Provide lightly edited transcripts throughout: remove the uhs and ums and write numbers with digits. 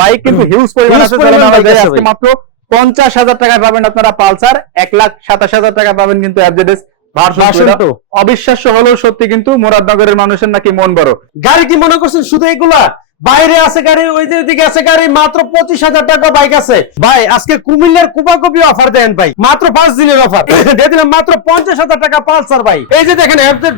Bike কিন্তু huge পরিমাণ আছে। আজকে মাত্র 50,000 টাকায় পাবেন আপনারা পালসার, 1,27,000 টাকায় পাবেন কিন্তু এফজেডএস ভার্সন 2। অবিশ্বাস্য হলেও সত্যি, কিন্তু মুরাদনগরের মানুষের নাকি মন বড়। গাড়ি কি মনে করছেন শুধু এগুলা? বাইরে আছে গাড়ি, ওই দিকে আছে গাড়ি, মাত্র 25,000 টাকা বাইক আছে ভাই। আজকে কুমিল্লার কুপাকুপি অফার দেন ভাই, মাত্র 5 দিনের অফার দিয়ে দিলাম মাত্র 50,000 টাকা পালসার ভাই। এই যে দেখেন এফজেড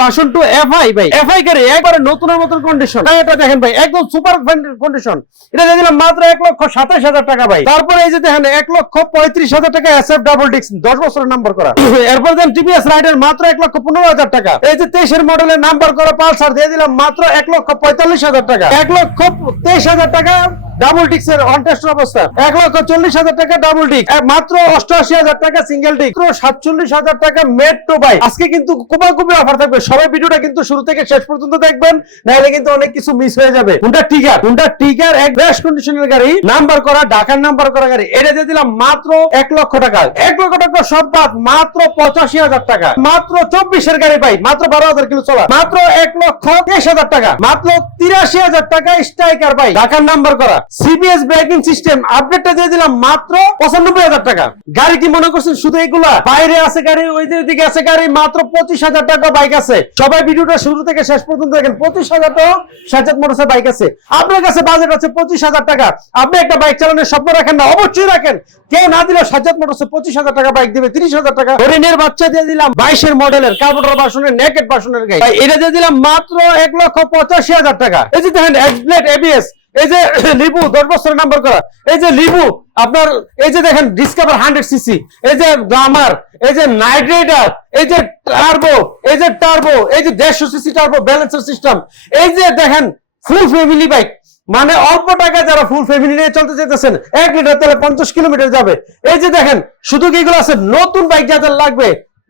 ভার্সন 2 এফআই ভাই, এফআই গাড়ি একবারে নতুনের মতন কন্ডিশন। এটা দেখেন ভাই একদম সুপার কন্ডিশন, এটা দিয়ে দিলাম মাত্র 1,27,000 টাকা ভাই। তারপরে এই যে দেখেন 1,35,000 টাকা এসএফ ডাবল ডিস্ক 10 বছরের নাম্বার করা। এরপর দেন টিভিএস রাইডার মাত্র 1,15,000 টাকা। এই যে 23 এর মডেলের নাম্বার করা পালসার দিয়ে দিলাম মাত্র 1,45,000 টাকা। 1,23,000 টাকা ডাবল ডিস্কের অন টেস্ট অবস্থা। 1,40,000 টাকা ডাবল ডিস্ক, মাত্র 88,000 টাকা সিঙ্গেল ডিস্ক, 47,000 টাকা মেট্রো বাইক। আজকে কিন্তু কুপাকুপি অফার থাকবে, সবাই ভিডিওটা কিন্তু শুরু থেকে শেষ পর্যন্ত দেখবেন, নাহলে কিন্তু অনেক কিছু মিস হয়ে যাবে। হুন্ডা টিগার এক বেস্ট কন্ডিশনের গাড়ি, নাম্বার করা, ঢাকার নাম্বার করা গাড়ি। এটা দিয়ে দিলাম মাত্র 1 লক্ষ টাকা। 1 লক্ষ টাকা সব বাদ, মাত্র 85,000 টাকা। মাত্র 24 এর গাড়ি ভাই, মাত্র 12,000 কিলো চলা, মাত্র 1,23,000 টাকা। মাত্র 83,000 টাকা স্ট্রাইকার ভাই, ঢাকার নাম্বার করা। সিবিএস ব্রেকিং সিস্টেম আপডেটটা দিয়ে দিলাম মাত্র 95,000 টাকা। গাড়ি কি মনে করছেন শুধু এগুলা? বাইরে আছে গাড়ি, ওই দিকে আছে গাড়ি, মাত্র 25,000 টাকা বাইক আছে। সবাই ভিডিওটা শুরু থেকে শেষ পর্যন্ত দেখেন। 25,000 টাকা সাজ্জাদ মোটরসের বাইক আছে। আপনার কাছে বাজেট আছে 25,000 টাকা, আপনি একটা বাইক চালানোর স্বপ্ন রাখেন না? অবশ্যই রাখেন। কেউ না দিলে সাজ্জাদ মোটরসে 25,000 টাকা বাইক দিবে। 30,000 টাকা হরিণের বাচ্চা দিয়ে দিলাম 22 এর মডেলের কার্বোরেটর ভার্সনের নেকেড ভার্সনের গাড়ি, এটা দিয়ে দিলাম মাত্র 1,85,000 টাকা। এই যে দেখেন এক্সব্লেড এবিএস, এই যে লিবু 10 বছরের নাম্বার করা, এই যে লিবু আপনার, এই যে দেখেন ডিসকভার 100 সিসি, এই যে গ্লামার, এই যে নাইট রাইডার, এই যে টার্বো, এই যে 150 সিসি টার্বো ব্যালেন্সার সিস্টেম। এই যে দেখেন ফুল ফ্যামিলি বাইক, মানে অল্প টাকা যারা ফুল ফ্যামিলি নিয়ে চলতে চাইতেছেন, 1 লিটার তেলে 50 কিলোমিটার যাবে। এই যে দেখেন শুধু কি এগুলো আছে, নতুন বাইক যাদের লাগবে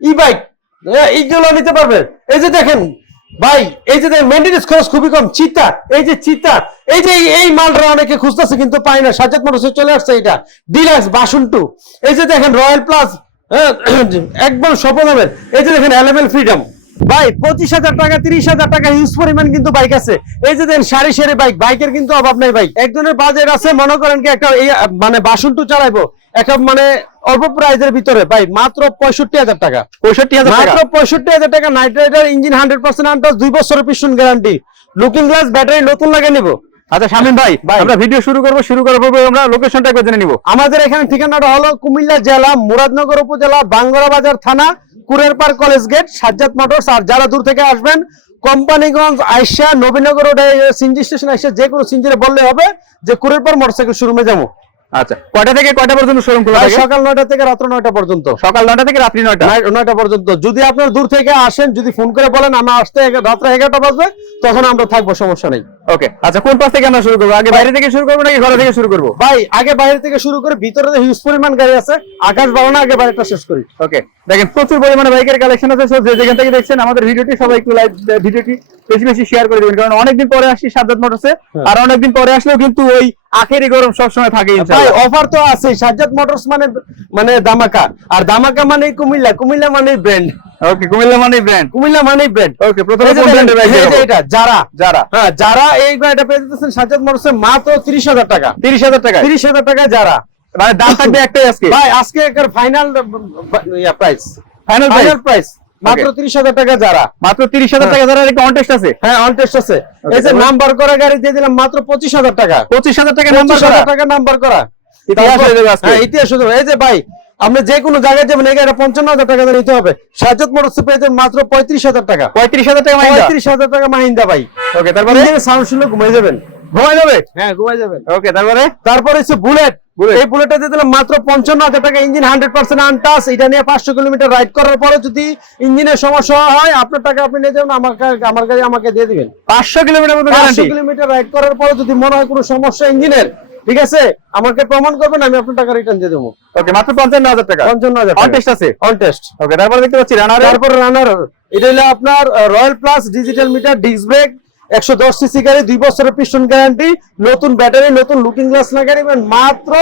ই বাইক এইগুলো নিতে পারবে। এই যে দেখেন ভাই, এই যে মেইনটেনেন্স খরচ খুবই কম। চিতা, এই যে চিতা, এই যে এই মালটা অনেকে খুঁজতেছে কিন্তু পায় না, সাজ্জাদ মোটরসে চলে আসছে এটা ডিলাক্স ভার্সন 2। এই যে দেখেন রয়্যাল প্লাস একদম সফল হবেন। এই যে দেখেন এলেমেল ফ্রিডম ভাই, 25,000 টাকা 30,000 টাকা হিউজ পরিমাণ কিন্তু বাইক আছে। এই যে দেখেন সারি সারি বাইক, বাইকের কিন্তু অভাব নাই ভাই। একজনের বাজেট আছে মনে করেন কি একটা মানে ভার্সন 2 চালাইবো, একটা মানে অল্প প্রাইজের ভিতরে ভাই, মাত্র 65,000 টাকা। 65,000 মাত্র 65,000 টাকা। নাইট রাইডার ইঞ্জিন 100% আনটাস, 2 বছরের পিছন গ্যারান্টি, লুকিং গ্লাস, ব্যাটারি নতুন লাগিয়ে নিব। আচ্ছা শামীম ভাই, আমরা ভিডিও শুরু করার পূর্বে আমরা লোকেশনটা একবার জেনে নিব। আমাদের এখানে ঠিকানাটা হলো কুমিল্লা জেলা মুরাদনগর উপজেলা বাঙ্গরা বাজার থানা কুরের পার কলেজ গেট, সাজ্জাদ মোটরস। আর যারা দূর থেকে আসবেন কোম্পানিগঞ্জ আইসা নবীনগর সিনজি স্টেশন আইসা যে কোনো সিনজিরে বললে হবে যে কুরের পার মোটরসাইকেল শোরুমে যাবো। আচ্ছা, কয়টা থেকে কয়টা পর্যন্ত শোরুম খোলা থাকে? সকাল 9টা থেকে রাত্র 9টা পর্যন্ত। সকাল 9টা থেকে রাত্রি 9টা পর্যন্ত। যদি আপনার দূর থেকে আসেন, যদি ফোন করে বলেন আমরা আসতে রাত্রে 11টা বাজবে, তখন আমরা থাকবো, সমস্যা নেই। ওকে, আচ্ছা কোন পাশ থেকে আমরা শুরু করবো? আগে বাইরে থেকে শুরু করবো নাকি ঘর থেকে শুরু করবো? ভাই আগে বাইরে থেকে শুরু করে, ভিতরে হিউজ পরিমাণ গাড়ি আছে, আকাশ বাড়ানো, আগে বাইরেটা শেষ করি। ওকে, দেখেন প্রচুর পরিমাণে বাইকের কালেকশন আছে। যে যেখান থেকে দেখছেন আমাদের ভিডিওটি, সবাই একটু লাইক ভিডিওটি বেশি শেয়ার করে দেবেন, কারণ অনেকদিন পরে আসছি সাজ্জাদ মোটরসে। আর অনেকদিন পরে আসলেও কিন্তু ওই আখেরি গরম সবসময় থাকে ইনশাআল্লাহ। অফার তো আছে। সাজ্জাদ মোটরস মানে দামাকা, আর দামাকা মানে কুমিল্লা মানে ব্র্যান্ড। ওকে, কুমিল্লা মানে ব্র্যান্ড। ওকে, প্রথমে কোন ব্র্যান্ডের বাইক? এটা যারা হ্যাঁ, যারা এই গাড়িটা পেয়ে যাচ্ছেন সাজ্জাদ মোটরসে মাত্র 30,000 টাকা। 30,000 টাকা? 30,000 টাকা যারা, মানে দাম থাকবে একটাই আজকে ভাই। আজকে এর ফাইনাল প্রাইস, ফাইনাল প্রাইস মাত্র 30,000 টাকা যারা। মাত্র 30,000 টাকা যারা। একটা অন টেস্ট আছে? হ্যাঁ, অন টেস্ট আছে। এই যে নাম্বার করা গাড়ি দিয়ে দিলাম মাত্র 25,000 টাকা। 25,000 টাকা নাম্বার করা। ইতিহাস হয়ে যাবে আজকে। হ্যাঁ, ইতিহাস হয়ে যাবে। এই যে ভাই, আপনি যে কোনো জায়গায় যাবেন, এই গাড়িটা 55,000 টাকা দিয়ে নিতে হবে। সাজ্জাদ মোটরসে পেয়ে যাবেন মাত্র 35,000 টাকা। 35,000 টাকা মাহিন্দা? 35,000 টাকা মাহিন্দা ভাই। ওকে, তারপরে সাউন্ড শুনলে ঘুমাই যাবেন। হ্যাঁ, ঘুমাই যাবেন। ওকে, তারপরে হচ্ছে বুলেট। এই বুলেটটা দিয়ে দিলাম মাত্র 55,000 টাকা। ইঞ্জিন 100% আনটাস। এটা নিয়ে 500 কিলোমিটার রাইড করার পরে যদি ইঞ্জিনের সমস্যা হয়, আপনার টাকা আপনি নিয়ে যাবেন, আমার গাড়ি আমাকে দিয়ে দিবেন। 500 কিলোমিটার মতো গ্যারান্টি। 500 কিলোমিটার রাইড করার পরে যদি মনে হয় কোনো সমস্যা ইঞ্জিনের, ঠিক আছে, আমাকে প্রমাণ করবেন, আমি আপনার টাকা রিটার্ন দিয়ে দেবো। ওকে, মাত্র 55,000 টাকা। 55,000 অন টেস্ট আছে? On test. ওকে, তারপরে দেখতে পাচ্ছি রানার। তারপরে রানার, এটা হলো আপনার royal plus digital meter, disc brake, 110 CC গাড়ি, 2 বছরের পিস্টন গ্যারান্টি, নতুন ব্যাটারি, নতুন লুকিং গ্লাস লাগাবেন, মাত্র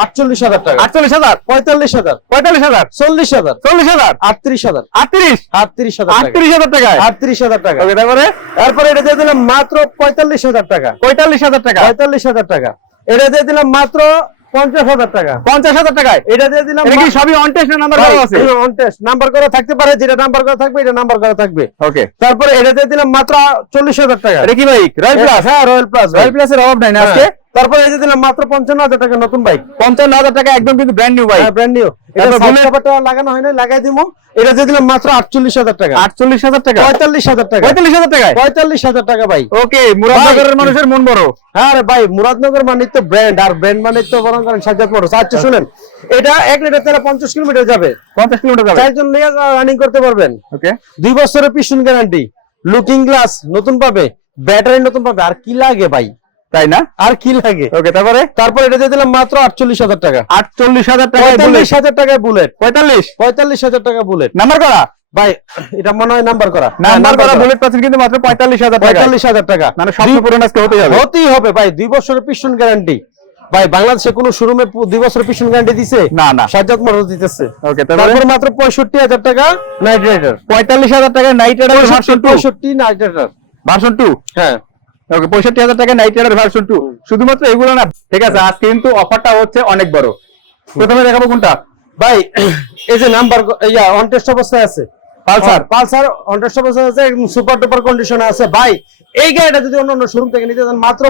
48,000 টাকা, 48,000, 45,000, 45,000, 40,000, 40,000, 38,000, 38, 38,000 টাকা, 38,000 টাকায়। 38,000 টাকা। ওকে, তারপরে তারপরে এটা দিয়ে দিলাম মাত্র 45,000 টাকা, 45,000 টাকা, 45,000 টাকা। এটা দিয়ে দিলাম মাত্র 50,000 টাকা, 50,000 টাকায়। এটা দিয়ে দিলাম এটা কি সবই অন টেস্ট না নাম্বার করা আছে? অন টেস্ট নাম্বার করা থাকতে পারে, যেটা নাম্বার করা থাকবে এটা নাম্বার করা থাকবে। ওকে, তারপরে এটা দিয়ে দিলাম মাত্র 40,000 টাকা। এটা কি বাইক? Royal plus? হ্যাঁ, রয়্যাল প্লাস, রয়্যাল প্লাসের অভাব নাই না আজকে। তারপরে এটা দিলাম মাত্র 55,000 টাকা, নতুন বাইক, 55,000 টাকা, একদম কিন্তু brand new bike. Brand new. এটা তারপর সাইড বুলেট- কভারটা লাগানো হয় না, লাগাই দিমু। এটা দিয়ে দিলাম মাত্র 48,000 টাকা, 48,000 টাকা, 45,000 টাকা, 45,000 টাকায়। 45,000 টাকা ভাই। ওকে, মুরাদনগরের মানুষের মন বড়। হ্যাঁ রে ভাই, মুরাদনগর মানে তো ব্র্যান্ড, আর ব্র্যান্ড মানে তো বরং করেন সাজ্জাদ মোটরস। আচ্ছা শুনেন, এটা 1 লিটার তেলে 50 কিলোমিটার যাবে, 50 কিলোমিটার যাবে। চারজন নিয়ে রানিং করতে পারবেন। ওকে, 2 বছরের পিছন গ্যারান্টি, লুকিং গ্লাস নতুন পাবে, ব্যাটারি নতুন পাবে। আর কি লাগে ভাই, তাই না? আর কি লাগে? ওকে, তারপরে তারপর এটা দিয়ে দিলাম মাত্র 48,000 টাকা, 48,000 টাকায় বুলেট। 45,000 টাকায় বুলেট, 45 45,000 টাকা বুলেট। নাম্বার করা, ভাই এটা মনে হয় নাম্বার করা, নাম্বার করা বুলেট পাচ্ছেন কিন্তু মাত্র 45,000 টাকা। 45,000 টাকা। মানে স্বপ্ন পূরণ আজকে হতে যাবে। হতেই হবে ভাই, 2 বছরের পিছন গ্যারান্টি। ভাই বাংলাদেশে কোন শোরুমে 2 বছরের পিছন গ্যারান্টি দিছে? না, না। সাজ্জাদ মোটরস দিতেছে। ওকে, তারপর তারপরে মাত্র 65,000 টাকা নাইট রাইডার, 45,000 টাকা Knight Rider version 2। 65 Knight Rider. Version 2। হ্যাঁ, ওকে, 65,000 টাকা নাইট রাইডার ভার্সন 2। শুধুমাত্র এগুলো না, ঠিক আছে, আজকে কিন্তু অফারটা হচ্ছে অনেক বড়। প্রথমে দেখাবো কোনটা? ভাই এই যে নাম্বার অন টেস্ট অবস্থায় আছে পালসার। পালসার অন টেস্ট অবস্থায় আছে, একদম সুপার ডুপার কন্ডিশনে আছে। ভাই এই গাড়িটা যদি অন্য শোরুম থেকে নিতে চান, মাত্র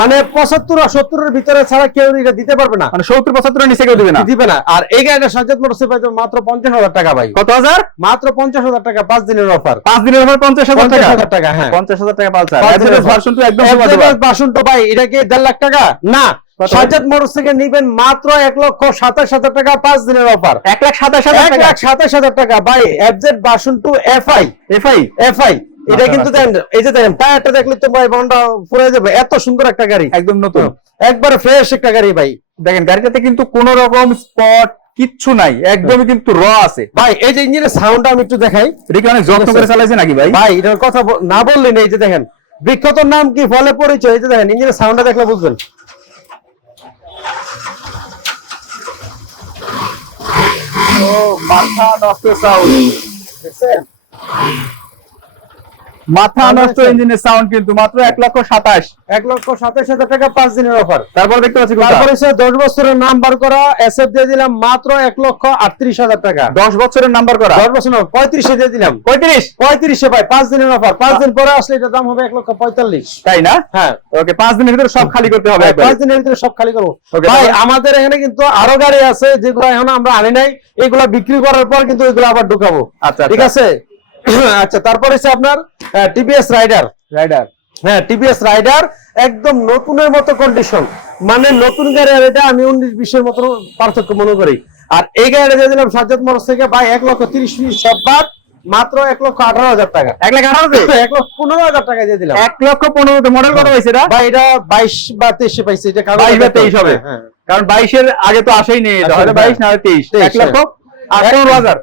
মানে 75 আর 70 এর ভিতরে ছাড়া কেউ এটা দিতে পারবে না, মানে 70-75 নিচে কেউ দিবে না। দিবে না। আর এই গাড়িটা সাজ্জাদ মোটরসে পাইতে মাত্র 50,000 টাকা ভাই, কত হাজার? মাত্র 50,000 টাকা, 5 দিনের অফার, 5 দিনের অফার 50,000 টাকা। 50,000 টাকা। হ্যাঁ, 50,000 টাকা পালসার। 5 দিনের অ্যাভারেজ ভার্সন 2 একদম সুপার ডুপার। বাসন তো ভাই এটা কি 1.5 লাখ টাকা না? কত? সাজ্জাদ মোটরস থেকে নিবেন মাত্র 1,27,000 টাকা, 5 দিনের অফার, 1,27,000 টাকা। 1,27,000 টাকা। ভাই এফজেড বাসন 2 এফআই, এফআই। এফআই এটা কিন্তু দেখেন, এই যে দেখেন টায়ারটা দেখলে তো ভাই মনটা পুরো যাবে, এত সুন্দর একটা গাড়ি, একদম নতুন। একবারে ফ্রেশ একটা গাড়ি ভাই। দেখেন গাড়িটাতে কিন্তু কোন রকম স্পট কিচ্ছু নাই, একদমই কিন্তু র আছে। ভাই এই যে ইঞ্জিনের সাউন্ডটা আমি একটু দেখাই। এটা কি অনেক যত্ন করে চালাইছে নাকি ভাই? ভাই এটার কথা না বললেন, এই যে দেখেন বিখ্যাত নাম কি ফলে পরিচয়, এই যে দেখেন ইঞ্জিনের সাউন্ডটা দেখলে বুঝবেন। ও মাথা নষ্ট সাউন্ড, দেখছেন? মাথা নষ্ট ইঞ্জিনের সাউন্ড কিন্তু মাত্র 1,27,000। 1,27,000 টাকা, 5 দিনের অফার। তারপর দেখতে পাচ্ছি কোনটা? তারপরে 10 বছরের নাম্বার করা এসএফ দিয়ে দিলাম মাত্র 1,38,000 টাকা। 10 বছরের নাম্বার করা 10 বছর 35 দিয়ে দিলাম, 35। 35 ভাই, 5 দিনের অফার। 5 দিন পরে আসলে এটা দাম হবে 1,45,000। তাই না? হ্যাঁ, ওকে, 5 দিনের ভিতরে সব খালি করতে হবে একবারে। 5 দিনের ভিতরে সব খালি করবো। Okay, ভাই তারপর? আমাদের এখানে কিন্তু আরো গাড়ি আছে যেগুলো এখন আমরা আনি নাই, এগুলা বিক্রি করার পর কিন্তু এগুলো আবার ঢুকাবো। আচ্ছা, ঠিক আছে। আচ্ছা, তারপর হচ্ছে আপনার টিভিএস রাইডার। রাইডার। হ্যাঁ, টিভিএস রাইডার একদম নতুনের মতো কন্ডিশন, মানে নতুন গাড়ি। আর এটা আমি 19-20 মতো পার্থক্য মনে করি। আর এই গাড়িটা দিয়ে দিলাম সাজ্জাদ মোটরস থেকে ভাই 1,30,000 সব বাদ, মাত্র 1,18,000 টাকা। 1,18,000? 1,15,000 টাকা দিয়ে দিলাম। 1,15,000 মডেল কত পাইছে এটা? ভাই এটা 22 বা 23 পাইছে, এটা 22 বা 23 হবে। হ্যাঁ, কারণ 22 এর আগে তো আসেই নেই, এটা হয়তো 22 না 23। 1,18,000।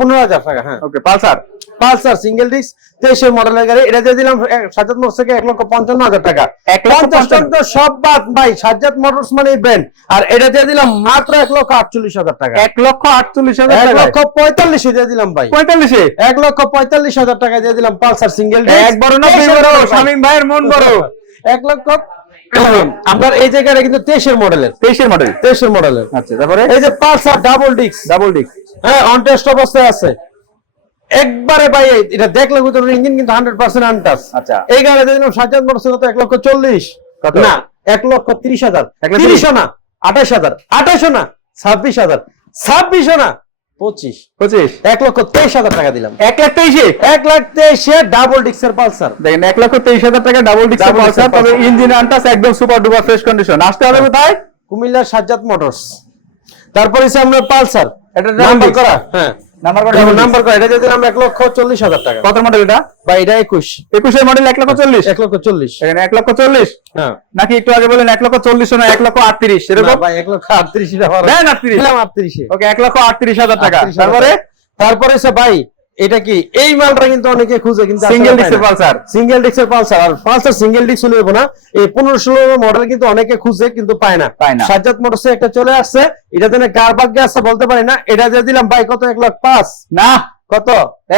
15,000 টাকা। হ্যাঁ, ওকে, পালসার। পালসার সিঙ্গেল ডিস্ক 23 মডেলের গাড়ি, এটা দিয়ে দিলাম সাজ্জাদ মোটরস থেকে 1,55,000 টাকা। 1,55,000 সব বাদ ভাই, সাজ্জাদ মোটরস মানে ব্র্যান্ড। আর এটা দিয়ে দিলাম মাত্র 1,48,000 টাকা। 1,48,000 টাকা। 1,45,000 দিয়ে দিলাম ভাই। 45-এ 1,45,000 টাকা দিয়ে দিলাম পালসার সিঙ্গেল ডিস্ক। এক বড় না দুই বড়? শামীম ভাইয়ের মন বড়। 1 লক্ষ। আপনার এই জায়গাটা কিন্তু 23 এর মডেলের, 23 এর মডেল। 23 এর মডেলের। আচ্ছা, তারপরে এই যে Pulsar double disc, double disc. হ্যাঁ, অন টেস্ট অবস্থায় আছে একবারে ভাই। এটা দেখলে বুঝতে পারবেন ইঞ্জিন কিন্তু 100% আনটাচ। আচ্ছা, এই গাড়িতে দিলাম সাজ্জাদ মোটরস কত 1,40,000 কত? না 1,30,000, 1,30,000 30 না 28,000, 28 না 26,000, 26 না 25, 1,23,000 টাকা দিলাম। 1,23,000? 1,23,000 ডাবল ডিক্সের পালসার। দেখেন 1,23,000 টাকা double disc Double disc Pulsar, তবে Pulsar। ইঞ্জিন আনটাচ, একদম সুপার ডুপার ফ্রেশ কন্ডিশন। আসতে হবে কোথায়? কুমিল্লার সাজ্জাদ মোটরস। তারপরে হচ্ছে আমরা পালসার, এটা double নাম্বার disc। করা। হ্যাঁ, নাম্বার কত? নাম্বার করা। এটা দিয়ে দিলাম 1,40,000 টাকা। কত মডেল এটা? ভাই এটা 21 21 এর মডেল 1,40,000। 1,40,000। এখানে 1,40,000 হ্যাঁ, নাকি একটু আগে বলেন 1,40,000 না 1,38,000 না এরকম? ভাই 1,38,000 দেন 38। দিলাম 38। ওকে, 1,38,000 টাকা। 38,000 তারপরে তারপরে হচ্ছে ভাই এটা কি এই মালটা কিন্তু অনেকে খুঁজে কিন্তু সিঙ্গেল ডিস্কের পালসার, সিঙ্গেল ডিস্কের পালসার। আর পালসার সিঙ্গেল ডিস্ক হলে না, এই 15-16 মডেল কিন্তু অনেকে খুঁজে কিন্তু পায় না। সাজ্জাদ মোটরসে একটা চলে আসছে, এটা জন্য কার ভাগ্যে আছে বলতে পারি না। এটা দিয়ে দিলাম ভাই কত, 1,05,000 না কত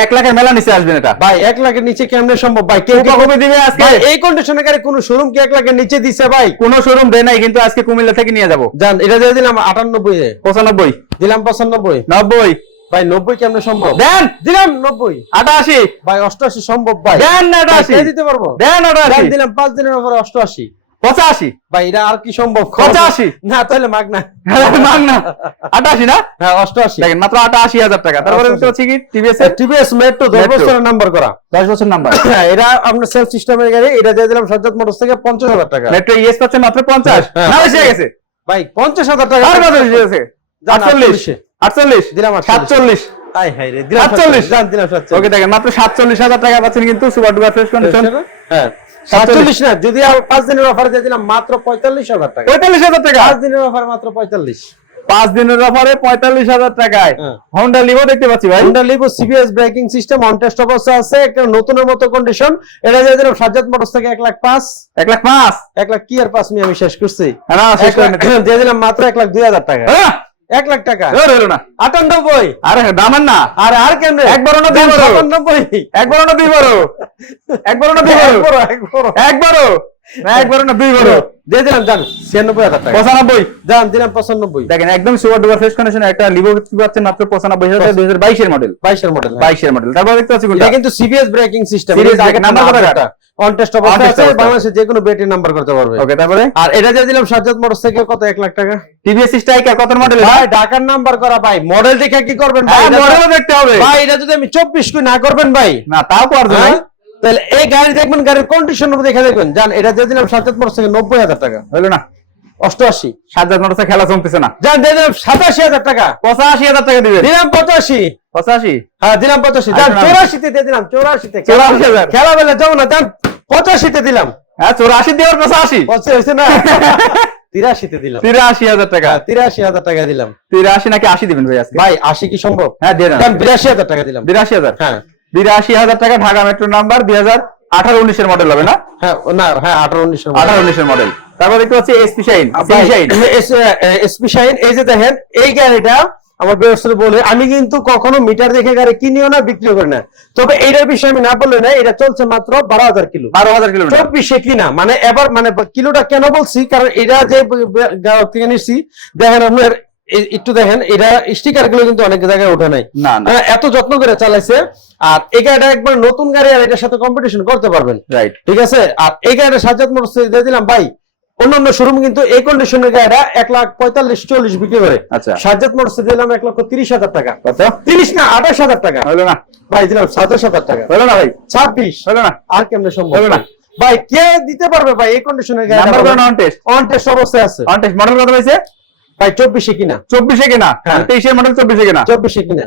1 লাখের মেলা নিচে আসবেন এটা ভাই। 1 লাখের নিচে কেমনে সম্ভব ভাই? কেউ কবে দিবে আজকে? এই কন্ডিশনে গাড়ি কোন শোরুম কি 1 লাখের নিচে দিছে ভাই? কোন শোরুম দেয় নাই, কিন্তু আজকে কুমিল্লা থেকে নিয়ে যাবো। জান এটা দিয়ে দিলাম 98 এ, 95 দিলাম 95, 90 ভাই 90 কেমনে সম্ভব? দেন, দিলাম 90, 88 ভাই 88 সম্ভব ভাই? দেন না, 88 দিতে পারবো, দেন 88 দিলাম 5 দিনের উপরে 88, 85 ভাই এটা আর কি সম্ভব? 85 না তাহলে মাগ না, মাগ না, 88 না, হ্যাঁ 88 দেখেন মাত্র 88,000 টাকা। তারপরে দেখতে পাচ্ছি কি টিভিএস মেট্রো 10 বছরের নাম্বার করা, 10 বছর নাম্বার। এটা আপনার সেলফ সিস্টেমের গাড়ি। এটা দিয়ে দিলাম সাজ্জাদ মোটরস থেকে 50,000 টাকা। মেট্রো ইএস পাচ্ছেন মাত্র 50, না বেশি হয়ে গেছে ভাই 50,000 টাকা। আর কত বেশি হয়েছে? 48 48 দিলাম 47 হাই হাই রে, দিলাম 47 জান, দিলাম 47। ওকে দেখেন মাত্র 47,000 টাকা পাচ্ছেন কিন্তু সুপার ডুপার ফ্রেশ কন্ডিশন। হ্যাঁ 47 না, যদি 5 দিনের অফার দিয়ে দিলাম মাত্র 45,000 টাকা। 45,000 টাকা 5 দিনের অফার মাত্র 45, 5 দিনের অফারে 45,000 টাকায় হোন্ডা লিভো দেখতে পাচ্ছি ভাই। Honda Livo CBS braking system on test অবস্থা আছে, একটা নতুনের মতো কন্ডিশন। এটা দিয়ে দিলাম সাজ্জাদ মোটরস থেকে 1,05,000, 1,05,000 1 লাখ কি আর 5 আমি শেষ করছি। না শেষ করে দিয়ে দিলাম মাত্র 1,02,000 টাকা। 1 লাখ টাকা হলো না 98, আরে দামান না, আর আর কেমনে একবারও না দুইবারও, 97, একবারও না দুইবারও, একবারও না দুইবারও, একবারও না, একবারও না দুইবারও দিয়ে দিলাম জান 96,000 টাকা। 95 জান দিলাম 95, দেখেন একদম সুপার ডুপার ফ্রেশ কন্ডিশনে একটা লিভো দেখতে পাচ্ছেন মাত্র 95,000 টাকা, 2022 এর মডেল, 22 এর মডেল, 22 এর মডেল। তারপর দেখতে পাচ্ছি এটা কোনটা কিন্তু CBS braking system. Serious braking, number কত কাটা? অন টেস্ট অবস্থা আছে, বাংলাদেশে যে কোনো বেটে নাম্বার করতে পারবে। ওকে তারপরে আর এটা দিয়ে দিলাম সাজ্জাদ মোটরস থেকে কত, 1 লাখ টাকা। টিভিএস স্ট্রাইকার কত মডেল? ভাই ঢাকার নাম্বার করা ভাই, মডেল দেখে কি করবেন ভাই? হ্যাঁ মডেলও দেখতে হবে ভাই। এটা যদি আমি 24 কই না করবেন ভাই, না তাও পারবে না, তাহলে এই গাড়ি দেখবেন, গাড়ির কন্ডিশন দেখে দেখবেন। জান এটা দিয়ে দিলাম সাজ্জাদ মোটরস থেকে 90,000 টাকা। হলো না 88, সাজ্জাদ মোটরসে খেলা চলতেছে না। জান দিয়ে দিলাম 87,000 টাকা। 85,000 টাকা দিবেন? দিলাম 85, 85 হ্যাঁ দিলাম 85। জান 84 তে দিয়ে দিলাম, 84 তে 84,000 খেলা বেলা যাও না, জান 85 তে দিলাম। হ্যাঁ 84 দেওয়ার 85 পচে হইছে না 83 তে দিলাম, 83,000 টাকা। 83,000 টাকা দিলাম। 83 নাকি 80 দিবেন ভাই আজকে? ভাই 80 কি সম্ভব? হ্যাঁ দিয়ে দেন। জান 82,000 টাকা দিলাম। 82,000, হ্যাঁ 82,000 টাকা, ঢাকা মেট্রো নাম্বার, 2018-19 এর মডেল হবে না? হ্যাঁ না, হ্যাঁ 18-19 এর মডেল। 18-19 এর মডেল। তারপর দেখতে পাচ্ছি এসপি শাইন, এসপি শাইন। এই যে দেখেন এই গাড়িটা আমার ব্যবস্থা বলে, আমি কিন্তু কখনো মিটার দেখে গাড়ি কিনিও না, বিক্রিও করি না। তবে এইটার বিষয়ে আমি না বললে না, এটা চলছে মাত্র 12,000 কিলো, 12,000 কিলোমিটার। 24 কিনা মানে এবার মানে কিলোটা কেন বলছি, কারণ এটা যে গ্রাহক থেকে নিচ্ছি, দেখেন আপনার একটু দেখেন, এটা স্টিকার গুলো কিন্তু অনেক জায়গায় ওঠে নাই, না না এত যত্ন করে চালাইছে। আর এই গাড়িটা একবার নতুন গাড়ি, আর এটার সাথে কম্পিটিশন করতে পারবেন, রাইট। ঠিক আছে। আর এই গাড়িটা সাজ্জাদ মোটরস দিয়ে দিলাম ভাই। অন্যান্য শোরুম কিন্তু এই কন্ডিশনের গাড়িটা 1,45,000-40 বিক্রি করে। আচ্ছা সাজ্জাদ মোটরস দিলাম 1,30,000 টাকা। কত? 30 না 28,000 টাকা। হলো না ভাই দিলাম 27,000 টাকা। হলো না ভাই 26 হলো না আর কেমনে সম্ভব? হলো না ভাই কে দিতে পারবে ভাই এই কন্ডিশনের গাড়ি? নাম্বার কোন অন টেস্ট? অন টেস্ট অবস্থায় আছে। অন টেস্ট মডেল কত হইছে ভাই 24 কিনা, 24 এ কিনা, হ্যাঁ। 23 এর মডেল 24 এ কিনা, 24 কিনা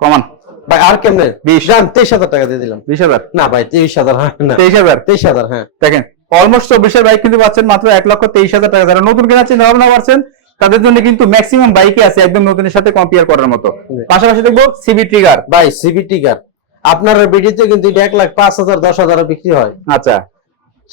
কমান ভাই। আর কেমনে 20 জান 23,000 টাকা দিয়ে দিলাম। 20,000 না ভাই 23,000 না, 23,000 23,000 হ্যাঁ। দেখেন অলমোস্ট 24 এর বাইক কিন্তু পাচ্ছেন মাত্র 1,23,000 টাকা। যারা নতুন কেনার চিন্তা ভাবনা করছেন তাদের জন্য কিন্তু ম্যাক্সিমাম বাইকে আছে একদম নতুনের সাথে কম্পেয়ার করার মতো। পাশাপাশি দেখবো সিবি ট্রিগার। ভাই সিবি ট্রিগার আপনার ভিডিওতে কিন্তু 1,05,000 10,000 বিক্রি হয়। আচ্ছা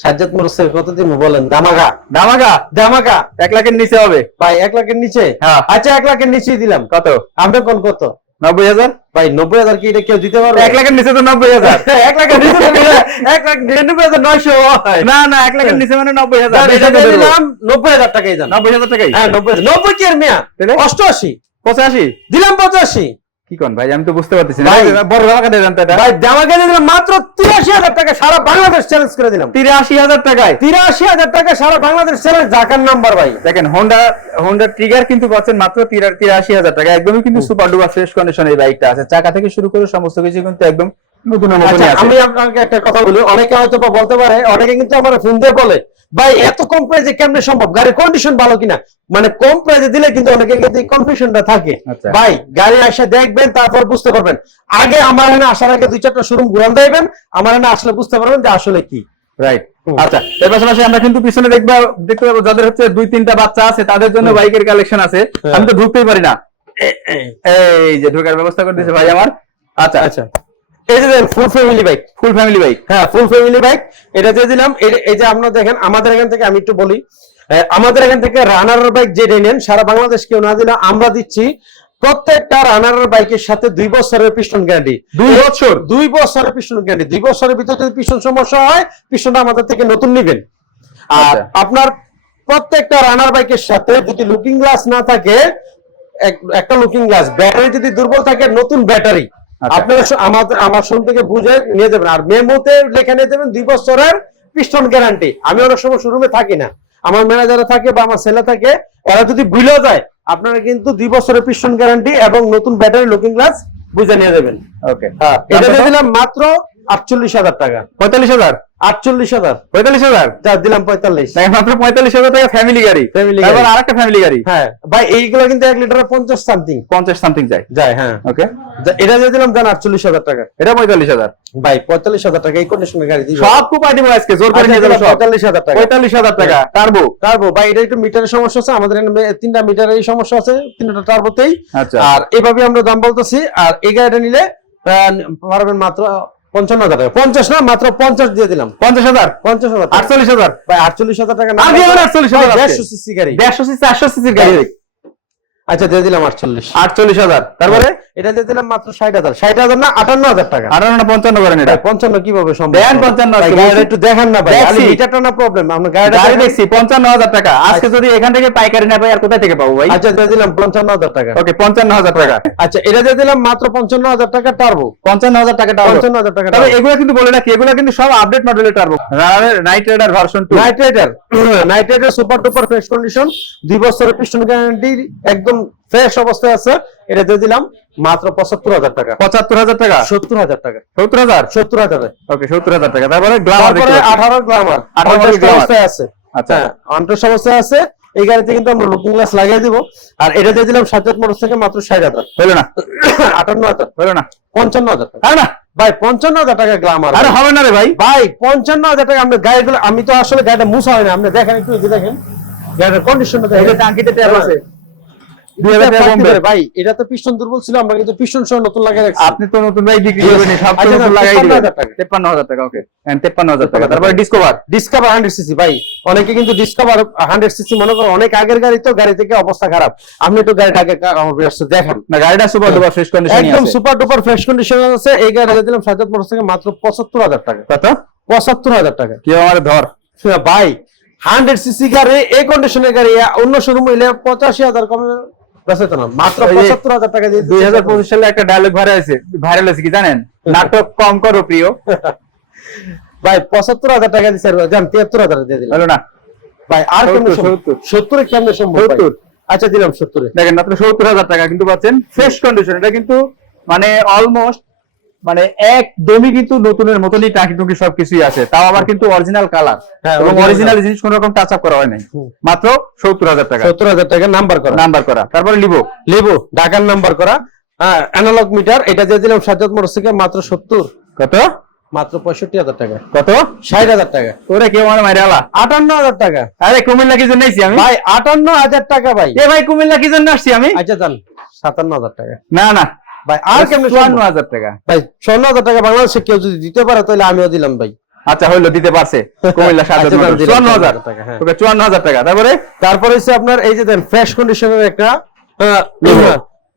সাজ্জাদ মোটরসের কত দিন বলেন? দামাগা দামাগা দামাগা 1 লাখের নিচে হবে ভাই, 1 লাখের নিচে। হ্যাঁ। আচ্ছা 1 লাখের নিচেই দিলাম। কত? আমরা কোন কত? 90,000 ভাই 90,000 কি এটা কেউ দিতে পারবে? 1 লাখের নিচে তো 90,000। 1 লাখের নিচে 1,99,900 হয় না না 1 লাখের নিচে মানে 90,000। এটা দিয়ে দিলাম 90,000 টাকাই জান। 90,000 টাকাই? হ্যাঁ 90 কি আর মিয়া? 88 85 দিলাম 85। কি কোন ভাই আমি তো বুঝতে পারতেছি না। ভাই, বড় দামাকা দিয়ে দেন তো এটা। ভাই দামাকে দিয়ে দিলাম মাত্র 83,000 টাকা, সারা বাংলাদেশ চ্যালেঞ্জ করে দিলাম। 83,000 টাকায় 83,000 টাকা সারা বাংলাদেশ চ্যালেঞ্জ, ঢাকার নাম্বার ভাই। দেখেন হোন্ডা ট্রিগার কিন্তু পাচ্ছেন মাত্র 83,000 টাকা। একদমই কিন্তু সুপার ডুপার ফ্রেশ কন্ডিশন এই বাইকটা আছে, চাকা থেকে শুরু করে সমস্ত কিছু কিন্তু একদম নতুনের মতনই আচ্ছা আছে। আমি আপনাকে একটা কথা বলি, অনেকে হয়তো বা বলতে পারে, অনেকে কিন্তু আমার ফোন দিয়ে বলে ভাই এত কম প্রাইসে কেমনে সম্ভব, গাড়ির কন্ডিশন ভালো কিনা। মানে কম প্রাইসে দিলে কিন্তু অনেকে কিন্তু এই কনফিউশনটা থাকে। আচ্ছা। ভাই গাড়ি এসে দেখবেন, তারপর বুঝতে পারবেন। আগে আমার এখানে আসার আগে 2-4টা শোরুম ঘুরান দেবেন, আমার এখানে আসলে বুঝতে পারবেন যে আসলে কি। রাইট। আচ্ছা এর পাশাপাশি আমরা কিন্তু পিছনে দেখতে পাবো যাদের হচ্ছে 2-3টা বাচ্চা আছে তাদের জন্য বাইকের কালেকশন আছে। আমি তো ঢুকতেই পারি না, এই যে ঢোকার ব্যবস্থা করে দিয়েছে ভাই আমার। আচ্ছা আচ্ছা এই যে full family bike, full family bike. হ্যাঁ ফুল ফ্যামিলি বাইক, এটা দিয়ে দিলাম। এই যে আপনারা দেখেন আমাদের এখান থেকে, আমি একটু বলি, আমাদের এখান থেকে রানার বাইক যেটা নেন সারা বাংলাদেশ কেউ না দিলে আমরা দিচ্ছি প্রত্যেকটা রানার বাইকের সাথে 2 বছরের পিস্টন গ্যারান্টি। 2 বছর? 2 বছরের পিস্টন গ্যারান্টি। 2 বছরের ভিতরে যদি পিস্টন সমস্যা হয়, পিস্টনটা আমাদের থেকে নতুন নেবেন। আর আপনার প্রত্যেকটা রানার বাইকের সাথে যদি লুকিং গ্লাস না থাকে, একটা লুকিং গ্লাস, ব্যাটারি যদি দুর্বল থাকে, নতুন ব্যাটারি আপনারা আমার শোরুম থেকে বুঝে নিয়ে যাবেন। আর মেমোতে লেখা নিয়ে যাবেন 2 বছরের পিস্টন গ্যারান্টি। আমি অনেক সময় শোরুমে থাকি না, আমার ম্যানেজারে থাকে বা আমার ছেলে থাকে, এরা যদি ভুলেও যায় আপনারা কিন্তু 2 বছরের পিস্টন গ্যারান্টি এবং নতুন ব্যাটারি লুকিং গ্লাস বুঝে নিয়ে যাবেন। ওকে, হ্যাঁ, এটা দিয়ে দিলাম মাত্র 48,000 টাকা। 45,000? 48,000। 45,000 যা দিলাম 45। মাত্র 45,000 টাকা ফ্যামিলি গাড়ি। তারপর আরেকটা ফ্যামিলি গাড়ি। হ্যাঁ ভাই, এইগুলো কিন্তু 1 লিটারে 50 সামথিং, 50 সামথিং যায়। হ্যাঁ ওকে, এটা দিয়ে দিলাম জান 48,000 টাকা। এটা 45,000 ভাই 45,000 টাকা এই কন্ডিশনের গাড়ি দিব। সব খুব আইটেম আজকে জোর করে নিয়ে যাবো। 45,000 টাকা। 45,000 টাকা টার্বো। ভাই এটা একটু মিটারের সমস্যা আছে, আমাদের এখানে 3টা মিটারের সমস্যা আছে, 3টা টার্বোতেই। আচ্ছা, আর এইভাবে আমরা দাম বলতেছি। আর এই গাড়িটা নিলে পারবেন মাত্র 55,000 টাকা। 50 না, মাত্র 50 দিয়ে দিলাম। 50,000? 50,000। 48,000? ভাই 48,000 টাকা না, আগে 48,000। 150 সিসি গাড়ি, 150 সিসি 400 সিসির গাড়ি। আচ্ছা দিয়ে দিলাম 48। 48,000। তারপরে এটা দিয়ে দিলাম মাত্র 60,000। 60,000 না, 58,000 টাকা। 58 না 55 করেন এটা। 55 কিভাবে সম্ভব? দেন 55 ভাই গাড়িটা একটু দেখেন না ভাই, খালি মিটারটা না প্রবলেম, আমরা গাড়ি দেখছি 55,000 টাকা। আজকে যদি এখান থেকে পাইকারি না পাই আর কোথা থেকে পাবো ভাই? আচ্ছা দিয়ে দিলাম 55,000 টাকা। ওকে, 55,000 টাকা। আচ্ছা এটা দিয়ে দিলাম মাত্র 55,000 টাকা টার্বো। 55,000 টাকা টার্বো। 55,000 টাকা। তবে এগুলো কিন্তু বলে রাখি, এগুলো কিন্তু সব আপডেট মডেলের turbo. Knight Rider version 2। Knight Rider super duper fresh condition, 2 বছরের পিস্টন গ্যারান্টি, একদম ফ্রেশ অবস্থায় আছে। এটা দিয়ে দিলাম মাত্র 75,000 টাকা। 75,000 টাকা? 70,000 টাকা। 70,000? 70,000। ওকে, 70,000 টাকা। তারপরে গ্লামার দেখতে পাচ্ছি। 18 গ্লামার, 18 অবস্থায় আছে। আচ্ছা, আন্টার অবস্থায় আছে। এই গাড়িতে কিন্তু আমরা লুকিং গ্লাস লাগিয়ে দিব। আর এটা দিয়ে দিলাম সাজ্জাদ মোটরস থেকে মাত্র 60,000। হলো না? 58,000। হলো না? 55,000 টাকা। আরে না ভাই 55,000 টাকা গ্লামার। আরে হবে না রে ভাই। ভাই 55,000 টাকা। আমরা গাড়িগুলো, আমি তো আসলে গাড়িটা মুছা হয় না, আপনি দেখেন একটু, দেখেন গাড়ির কন্ডিশনটা দেখেন। এটা টাঙ্কিতে ট্যাপ আছে। 2000 টাকা কমবে ভাই। এটা তো পিস্টন দুর্বল ছিল, আমরা কিন্তু পিস্টন সহ নতুন লাগিয়ে রাখছি। আপনি তো নতুন ভাই বিক্রি করবেন, সব তো নতুন লাগাই দিবেন। 53,000 টাকা। ওকে, 53,000 টাকা। তারপরে ডিসকভার 100 সিসি ভাই, অনেকে কিন্তু ডিসকভার 100 সিসি মনে করে অনেক আগের গাড়ি, তো গাড়ি থেকে অবস্থা খারাপ। আপনি একটু গাড়িটা আগে আমার কাছে দেখেন না, গাড়িটা সুপার ডুপার ফ্রেশ কন্ডিশনে আছে, একদম সুপার ডুপার ফ্রেশ কন্ডিশনে আছে। এই গাড়িটা দিলাম সাজ্জাদ মোটরস থেকে মাত্র 75,000 টাকা। কত? 75,000 টাকা। কি আমার ধর ভাই 100 সিসি গাড়ি, এই কন্ডিশনের গাড়ি অন্য শোরুম হইলে 85,000 কমে বেচে তো না, মাত্র 75,000 টাকা দিয়ে। 2025 সালে একটা ডায়লগ ভাইরাল হয়েছে কি জানেন? নাটক কম করো প্রিয়। ভাই 75,000 টাকা দিছে, জান 73,000 দিয়ে দিলাম। হলো না ভাই আর কেমন 70 কেমন সম্ভব? 70? আচ্ছা দিলাম 70। দেখেন মাত্র 70,000 টাকা কিন্তু পাচ্ছেন ফ্রেশ কন্ডিশন। এটা কিন্তু মানে অলমোস্ট মানে একদমই কিন্তু নতুনের মতনই টাকি টুকি সবকিছুই আছে, তাও আবার কিন্তু অরিজিনাল কালার এবং অরিজিনাল জিনিস কোনো রকম টাচ আপ করা হয় নাই। মাত্র 70,000 টাকা। 70,000 টাকা নাম্বার করা। তারপরে লিবো ঢাকার নাম্বার করা, হ্যাঁ অ্যানালগ মিটার। এটা দিয়ে দিলাম সাজ্জাদ মোটরস থেকে মাত্র 70। কত? মাত্র 65,000 টাকা। কত? 60,000 টাকা। ওরে কেউ মানে মাইরে আলা 58,000 টাকা। আরে কুমিল্লা কি জন্য আইছি আমি ভাই? 58,000 টাকা ভাই। এ ভাই কুমিল্লা কি জন্য আসছি আমি? আচ্ছা জান 57,000 টাকা। না না ভাই আর কেমন? 54,000 টাকা। ভাই 54,000 টাকা বাংলাদেশে কেউ যদি দিতে পারে তাহলে আমিও দিলাম ভাই। আচ্ছা হইলো, দিতে পারছে কুমিল্লা 54,000 টাকা। হ্যাঁ ওকে, 54,000 টাকা। তারপরে হচ্ছে আপনার এই যে দেন ফ্রেশ কন্ডিশনের একটা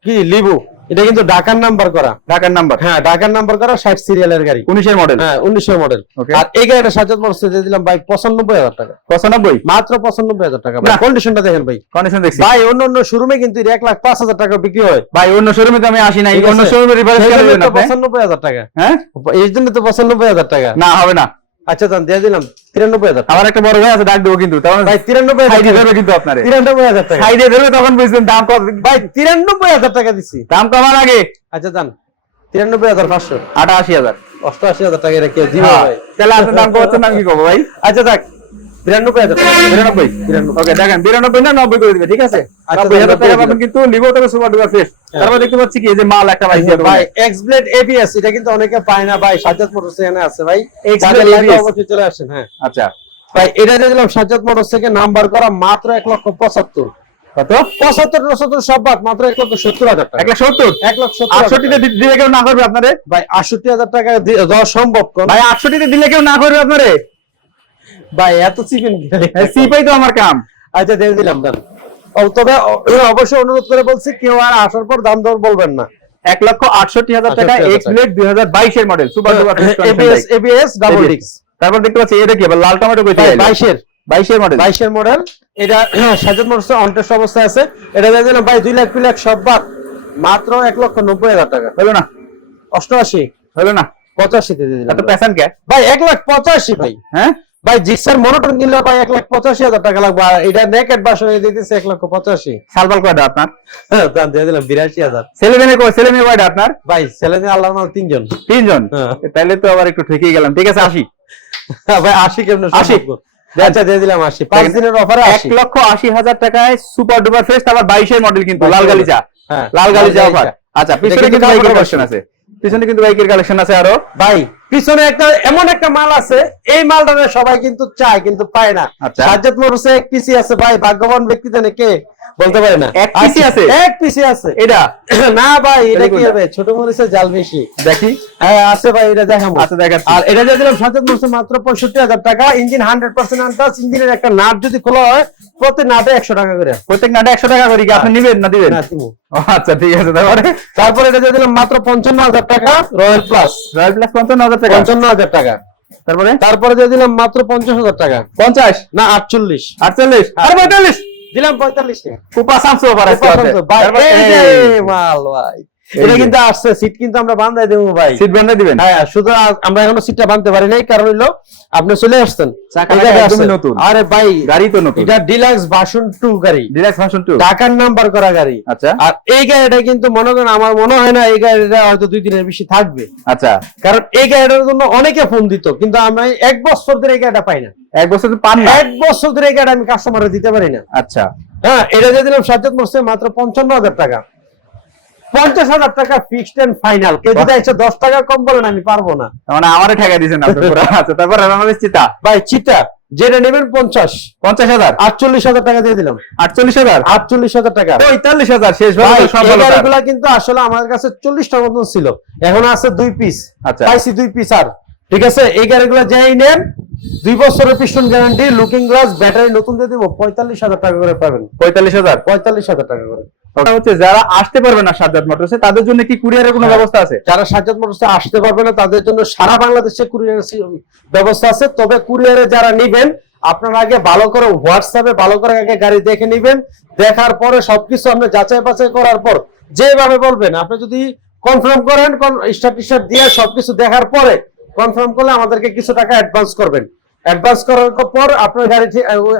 কি লিবু, এটা কিন্তু ঢাকার নাম্বার করা। ঢাকার নাম্বার? হ্যাঁ ঢাকার নাম্বার করা, 60 সিরিয়ালের গাড়ি, 19 এর মডেল। হ্যাঁ 19 এর মডেল। আর এই গাড়িটা সাজ্জাদ মোটরস দিয়ে দিলাম ভাই 95,000 টাকা। 95? মাত্র 95,000 টাকা। ভাই কন্ডিশনটা দেখেন ভাই, কন্ডিশন দেখছি ভাই অন্য শোরুমে কিন্তু 1,05,000 টাকা বিক্রি হয়। ভাই অন্য শোরুমে তো আমি আসি নাই, অন্য শোরুমে রিভার্স করে দেন আপনি। 95,000 টাকা। হ্যাঁ এই জন্য তো 95,000 টাকা। না হবে না। আচ্ছা দাম দিয়ে দিলাম 93,000 টাকা। আমার একটা বড় ভাই আছে, ডাক দেবো কিন্তু তখন ভাই 93,000 খাই দেবে কিন্তু আপনারে 93,000 টাকা। খাই দিয়ে দেবে তখন বুঝবেন দাম কত। ভাই 93,000 টাকা দিছি, দাম কমার আগে। আচ্ছা দাম 93,500। 88,000। 88,000 টাকা এটা কেউ দিবে ভাই? তাহলে আপনার দাম কমাচ্ছেন, আমি কি করবো ভাই? আচ্ছা দেখ 93,000 টাকা। 93? ওকে দেখেন 92 না 90 করে দিবে, ঠিক আছে? 90,000 টাকা পাবেন কিন্তু লিভো থেকে সুপার ডুপার ফ্রেশ। তারপর দেখতে পাচ্ছি কি এই যে মাল একটা পাইছি ভাই এক্স ব্লেড এবিএস, এটা কিন্তু অনেকে পায় না ভাই, সাজ্জাদ মোটরস এখানে আছে ভাই। X-Blade ABS অবশ্যই চলে আসেন। হ্যাঁ আচ্ছা ভাই এটা দিয়ে দিলাম সাজ্জাদ মোটরস থেকে নাম্বার করা মাত্র 1,75,000। কত? 75 সব বাদ মাত্র 1,70,000 টাকা। 1,70,000 1,70,000 68 তে দিলে কেউ না করবে আপনারে? ভাই 68,000 টাকা দেওয়া সম্ভব কোন? ভাই 68 তে দিলে কেউ না করবে আপনারে? ভাই এত চিকেন সিপাই তো আমার কাম। আচ্ছা দিয়ে দিলাম দাম। তবে অবশ্যই অনুরোধ করে বলছি কেউ আর আসার পর দাম দর বলবেন না। 1,68,000 টাকা 68,000 এক্স ব্লেড 2022 এর model super duper ABS double disc. তারপর দেখতে পাচ্ছি এটা কি আবার লাল টমেটো কইতে ভাই গেলে 22 এর 22 এর মডেল। মডেল। এটা সাজাত মোটরস অন টেস্ট অবস্থায় আছে। এটা দিয়ে দিলাম ভাই 2 লাখ 2 লাখ সব বাদ মাত্র 1,90,000 টাকা। হলো না? 88 হলো না? 85 তে দিয়ে দিলাম এত পেছান কে? ভাই 1,85,000 ভাই। হ্যাঁ ভাই জিক্সার মনোটন কিনলে ভাই 1,85,000 টাকা লাগবে। আর এটা নেকেড ভার্সন দিতেছে 1,85,000। সালবাল কয়টা আপনার? দাম দিয়ে দিলাম 82,000। ছেলে মেয়ে কয়টা আপনার? ভাই ছেলে মেয়ে আল্লাহর নামে 3 জন। 3 জন। হ্যাঁ। তাইলে তো আবার একটু ঠেকেই গেলাম। ঠিক আছে 80। ভাই 80 কেমনে 80? আচ্ছা দিয়ে দিলাম 80। 5 দিনের অফারে 80। 1,80,000 টাকায় সুপার ডুপার ফ্রেশ আবার 22 এর মডেল কিন্তু লাল গালিচা। হ্যাঁ লাল গালিচা লাল অফার। গালিচা। আচ্ছা পিছনে এটা কিন্তু কিন্তু বাইকের কাপড়ের কালেকশন আছে। পিছনে কিন্তু বাইকের কালেকশন আছে আরো। ভাই পিছনে এমন একটা মাল আছে, এই মালটা সবাই কিন্তু চায় কিন্তু পায় না। আচ্ছা। সাজ্জাদ মোটরসে এক পিসি আছে ভাই, ভাগ্যবান ব্যক্তি জানে কে বলতে পারে না। এক পিসি আছে? এক পিসি আছে। এটা না ভাই এটা এটা কি কোনটা? হবে, ছোট মরিচের জাল বেশি। দেখি। হ্যাঁ আছে ভাই, এটা দেখাবো। আচ্ছা দেখাচ্ছি। আর এটা দিয়ে দিলাম সাজ্জাদ মোটরসে মাত্র 65,000 টাকা। Engine 100% untouch. ইঞ্জিনের একটা নাট যদি খোলা হয় প্রতি নাটে 100 টাকা করে। প্রত্যেক নাটে 100 টাকা করে কি আপনি নিবেন না দিবেন? না দিমু। ও আচ্ছা ঠিক আছে। তারপরে এটা দিয়ে দিলাম মাত্র 55,000 টাকা রয়্যাল প্লাস। রয়্যাল প্লাস 55,000 টাকা। 55,000 টাকা। তারপরে তারপরে দিয়ে দিলাম মাত্র 50,000 টাকা। 50 না 48 48 আর 45 দিলাম 45 কুপা সামসু ওভার আছে। ভাই এই যে মাল ভাই, এটা কিন্তু আসছে। সিট কিন্তু আমরা বাঁধাই দেবো ভাই। সিট বান্ধা দিবেন? হ্যাঁ শুধু আমরা এখনো সিটটা বাঁধতে পারি নাই, কারণ হইলো আপনি চলে আসছেন চাকা এই জায়গায় একদমই আসছেন। নতুন। আরে ভাই গাড়ি তো নতুন। এটা ডিলাক্স ভার্সন 2 গাড়ি, ডিলাক্স ভার্সন 2। ঢাকার নাম্বার করা গাড়ি। আচ্ছা আর এই গাড়িটা কিন্তু মনে করেন আমার মনে হয় না এই গাড়িটা হয়তো 2 দিনের বেশি থাকবে। আচ্ছা। কারণ এই গাড়িটার জন্য অনেকে ফোন দিত, কিন্তু আমি 1 বছর ধরে এই গাড়িটা পাই না। 1 বছর তো পান না? 1 বছর ধরে এই গাড়িটা আমি কাস্টমারে দিতে পারি না। আচ্ছা। হ্যাঁ এটা দিয়ে দিলাম সাজ্জাদ মোটরসে মাত্র 55,000 টাকা। 50,000 টাকা ফিক্সড এন্ড ফাইনাল। কেউ যদি এসে 10 টাকা কম বলেন আমি পারবো না। মানে আমারে ঠেকা দিয়েছেন আপনি পুরো। আচ্ছা তারপর আমাদের চিতা ভাই চিটা যেটা নেবেন 50,000 48,000 টাকা দিয়ে দিলাম। 48,000 48,000 টাকা। 45,000 শেষ ভাই ভাই সব এই ভালো। গাড়িগুলা কিন্তু আসলে আমাদের কাছে 40টার মতন ছিল, এখন আছে 2 পিস। আচ্ছা। পাইছি 2 পিস। আর ঠিক আছে এই গাড়িগুলো যেই নেন 2 বছরের piston guarantee, looking glass, battery নতুন দিয়ে দিব। 45,000 টাকা করে পাবেন। 45,000 45,000 টাকা করে। ওটা হচ্ছে যারা আসতে পারবে না সাজ্জাদ মোটরসে তাদের জন্য কি কুরিয়ারের কোনো ব্যবস্থা আছে? যারা সাজ্জাদ মোটরসে আসতে পারবে না তাদের জন্য সারা বাংলাদেশে কুরিয়ার ব্যবস্থা আছে। তবে কুরিয়ারে যারা নিবেন আপনারা আগে ভালো করে হোয়াটসঅ্যাপে ভালো করে আগে গাড়ি দেখে নিবেন। দেখার পরে সবকিছু আপনি যাচাই বাছাই করার পর যেভাবে বলবেন, আপনি যদি কনফার্ম করেন স্টার্ট দিয়ে সবকিছু দেখার পরে কনফার্ম করলে আমাদেরকে কিছু টাকা অ্যাডভান্স করবেন। অ্যাডভান্স করার পর আপনার গাড়ি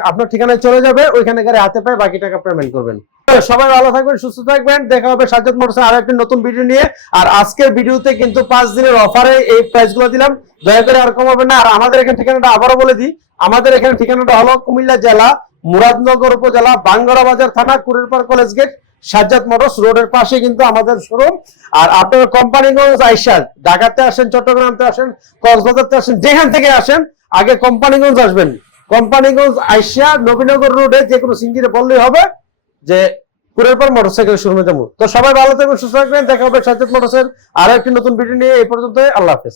আপনার ঠিকানায় চলে যাবে, ওইখানে গাড়ি হাতে পায় বাকি টাকা পেমেন্ট করবেন। সবাই ভালো থাকবেন, সুস্থ থাকবেন। দেখা হবে সাজ্জাদ মোটরসে আরো একটি নতুন ভিডিও নিয়ে। আর আজকের ভিডিওতে কিন্তু 5 দিনের অফারে এই প্রাইস গুলো দিলাম, দয়া করে আর কমাবেন না। আর আমাদের এখানে ঠিকানাটা আবারও বলে দিই, আমাদের এখানে ঠিকানাটা হলো কুমিল্লা জেলা মুরাদনগর উপজেলা বাঙ্গরা বাজার থানা কুরিরপাড় কলেজ গেট, সাজ্জাদ মোটরস রোডের পাশে কিন্তু আমাদের শোরুম। আর আপনারা কোম্পানিগঞ্জ আইসা ঢাকাতে আসেন, চট্টগ্রামতে আসেন, কক্সবাজারতে আসেন, যেখান থেকে আসেন আগে কোম্পানিগঞ্জ আসবেন। কোম্পানিগঞ্জ আইসা নবীনগর রোডে যে কোনো সিঙ্গিরে বললেই হবে যে কুরিরপাড় মোটরসাইকেল শোরুমে যাবো। তো সবাই ভালো থাকবেন, সুস্থ থাকবেন। দেখা হবে সাজ্জাদ মোটরসের আরো একটি নতুন ভিডিও নিয়ে। এই পর্যন্ত আল্লাহ হাফেজ।